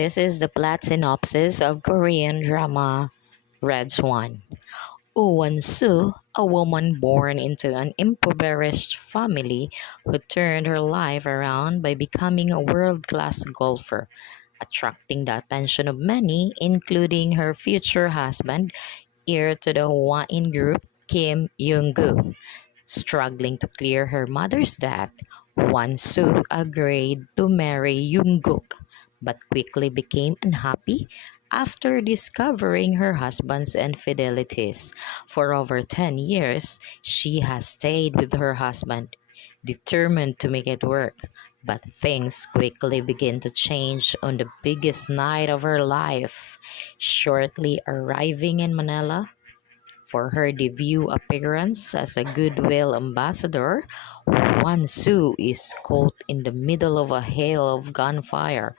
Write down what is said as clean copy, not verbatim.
This is the plot synopsis of Korean drama Red Swan. Oh Won-soo, a woman born into an impoverished family who turned her life around by becoming a world-class golfer, attracting the attention of many, including her future husband, heir to the Hwain Group, Kim Young-gu. Struggling to clear her mother's debt, Won-soo agreed to marry Jungkook, but quickly became unhappy after discovering her husband's infidelities. For over 10 years, she has stayed with her husband, determined to make it work. But things quickly begin to change on the biggest night of her life. Shortly arriving in Manila, for her debut appearance as a goodwill ambassador, Wan Su is caught in the middle of a hail of gunfire.